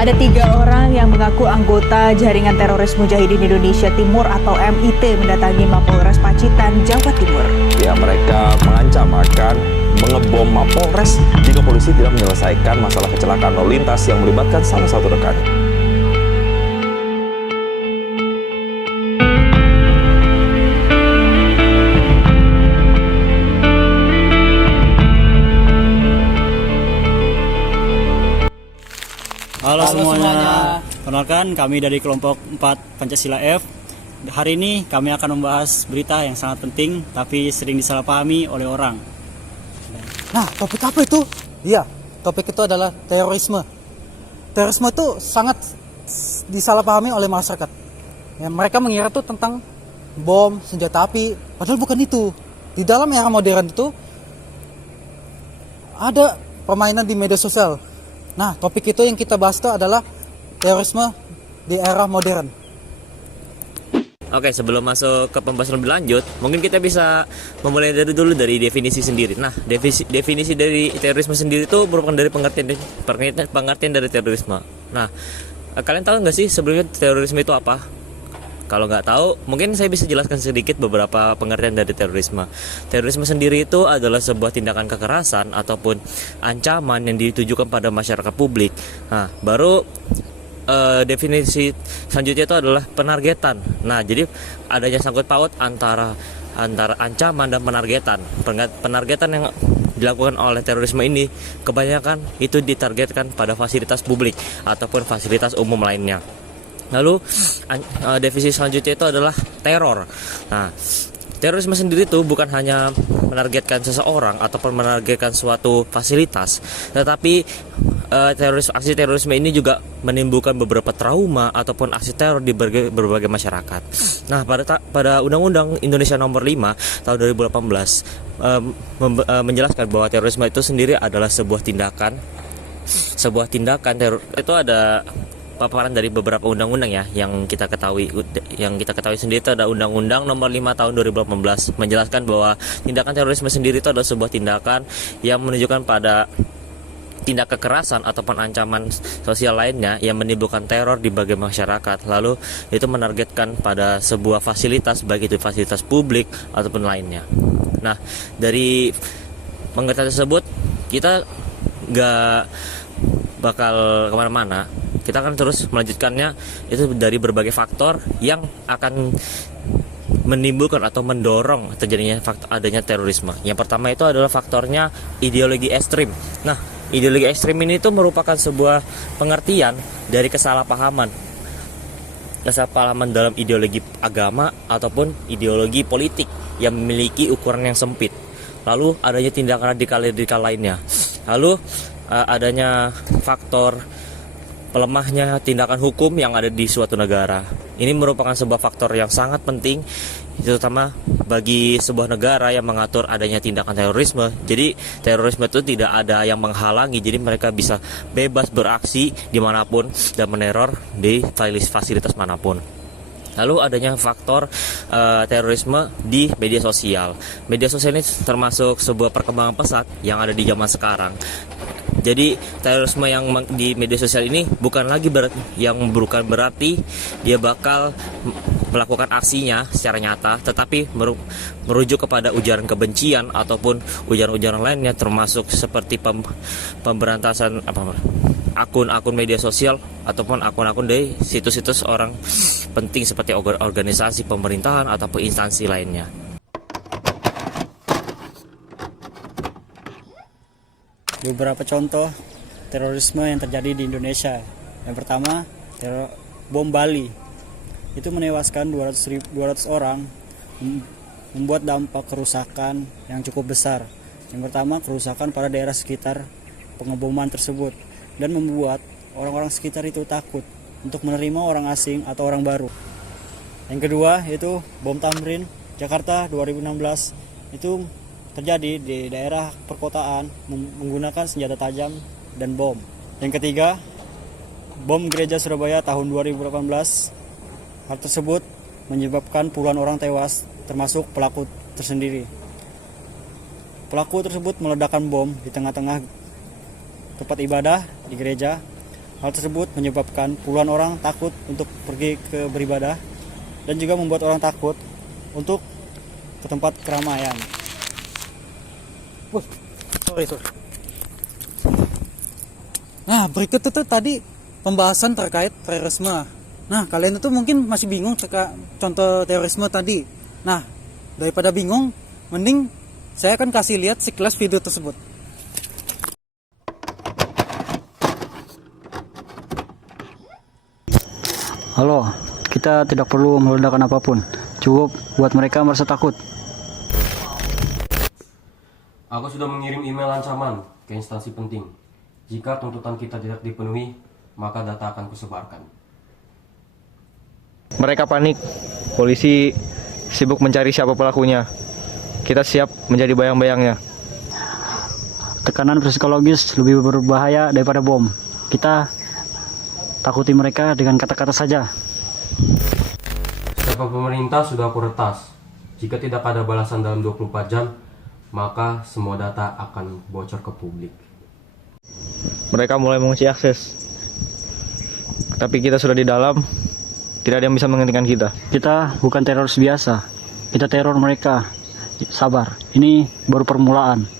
Ada 3 orang yang mengaku anggota Jaringan Teroris Mujahidin Indonesia Timur atau MIT mendatangi Mapolres Pacitan, Jawa Timur. Ya, mereka mengancam akan mengebom Mapolres jika polisi tidak menyelesaikan masalah kecelakaan lalu lintas yang melibatkan salah satu rekan. Halo semuanya. Kenalkan, kami dari kelompok 4 Pancasila F. Hari ini kami akan membahas berita yang sangat penting tapi sering disalahpahami oleh orang. Nah, topik apa itu? Iya, topik itu adalah terorisme. Terorisme itu sangat disalahpahami oleh masyarakat. Ya, mereka mengira itu tentang bom, senjata api, padahal bukan itu. Di dalam era modern itu ada permainan di media sosial. Nah, topik itu yang kita bahas itu adalah terorisme di era modern. Oke, sebelum masuk ke pembahasan lebih lanjut, mungkin kita bisa memulai dari definisi sendiri. Nah, definisi dari terorisme sendiri itu merupakan dari pengertian dari terorisme. Nah, kalian tahu nggak sih sebelumnya terorisme itu apa? Kalau nggak tahu, mungkin saya bisa jelaskan sedikit beberapa pengertian dari terorisme. Terorisme sendiri itu adalah sebuah tindakan kekerasan ataupun ancaman yang ditujukan pada masyarakat publik. Nah, baru definisi selanjutnya itu adalah penargetan. Nah, jadi adanya sangkut paut antara ancaman dan penargetan. Penargetan yang dilakukan oleh terorisme ini kebanyakan itu ditargetkan pada fasilitas publik ataupun fasilitas umum lainnya. Lalu definisi selanjutnya itu adalah teror. Nah, terorisme sendiri itu bukan hanya menargetkan seseorang ataupun menargetkan suatu fasilitas, tetapi aksi terorisme ini juga menimbulkan beberapa trauma ataupun aksi teror di berbagai masyarakat. Nah, pada Undang-Undang Indonesia Nomor 5 tahun 2018 menjelaskan bahwa terorisme itu sendiri adalah sebuah tindakan teror. Itu ada paparan dari beberapa undang-undang ya yang kita ketahui sendiri. Itu ada Undang-Undang Nomor 5 tahun 2018 menjelaskan bahwa tindakan terorisme sendiri itu adalah sebuah tindakan yang menunjukkan pada tindak kekerasan ataupun ancaman sosial lainnya yang menimbulkan teror di berbagai masyarakat. Lalu itu menargetkan pada sebuah fasilitas, baik itu fasilitas publik ataupun lainnya. Nah, dari pengertian tersebut kita nggak bakal kemana-mana. Kita akan terus melanjutkannya itu dari berbagai faktor yang akan menimbulkan atau mendorong terjadinya adanya terorisme. Yang pertama itu adalah faktornya ideologi ekstrim. Nah, ideologi ekstrim ini itu merupakan sebuah pengertian dari kesalahpahaman dalam ideologi agama ataupun ideologi politik yang memiliki ukuran yang sempit. Lalu adanya tindakan radikal lainnya. Lalu adanya faktor pelemahnya tindakan hukum yang ada di suatu negara. Ini merupakan sebuah faktor yang sangat penting, terutama bagi sebuah negara yang mengatur adanya tindakan terorisme. Jadi terorisme itu tidak ada yang menghalangi, jadi mereka bisa bebas beraksi dimanapun dan meneror di fasilitas manapun. Lalu adanya faktor terorisme di media sosial. Media sosial ini termasuk sebuah perkembangan pesat yang ada di zaman sekarang. Jadi terorisme yang di media sosial ini bukan berarti dia bakal melakukan aksinya secara nyata, tetapi merujuk kepada ujaran kebencian ataupun ujaran-ujaran lainnya, termasuk seperti pemberantasan akun-akun media sosial ataupun akun-akun dari situs-situs orang penting seperti organisasi pemerintahan ataupun instansi lainnya. Beberapa contoh terorisme yang terjadi di Indonesia. Yang pertama, bom Bali. Itu menewaskan 200 orang, membuat dampak kerusakan yang cukup besar. Yang pertama, kerusakan pada daerah sekitar pengeboman tersebut dan membuat orang-orang sekitar itu takut untuk menerima orang asing atau orang baru. Yang kedua, itu bom Tamrin, Jakarta 2016. Itu terjadi di daerah perkotaan menggunakan senjata tajam dan bom. Yang ketiga, bom gereja Surabaya tahun 2018. Hal tersebut menyebabkan puluhan orang tewas, termasuk pelaku tersendiri. Pelaku tersebut meledakkan bom di tengah-tengah tempat ibadah di gereja, Hal tersebut menyebabkan puluhan orang takut untuk pergi ke beribadah dan juga membuat orang takut untuk ke tempat keramaian. Sorry. Nah, berikut itu tadi pembahasan terkait terorisme. Nah, kalian itu mungkin masih bingung terkait contoh terorisme tadi. Nah, daripada bingung, mending saya akan kasih lihat sekilas video tersebut. Halo, kita tidak perlu meledakkan apapun. Cukup buat mereka merasa takut. Aku sudah mengirim email ancaman ke instansi penting. Jika tuntutan kita tidak dipenuhi, maka data akan kusebarkan. Mereka panik. Polisi sibuk mencari siapa pelakunya. Kita siap menjadi bayang-bayangnya. Tekanan psikologis lebih berbahaya daripada bom. Kita takuti mereka dengan kata-kata saja. Staf pemerintah sudah aku retas. Jika tidak ada balasan dalam 24 jam, maka semua data akan bocor ke publik. Mereka mulai mengunci akses. Tapi kita sudah di dalam. Tidak ada yang bisa menghentikan kita. Kita bukan teroris biasa. Kita teror mereka. Sabar, ini baru permulaan.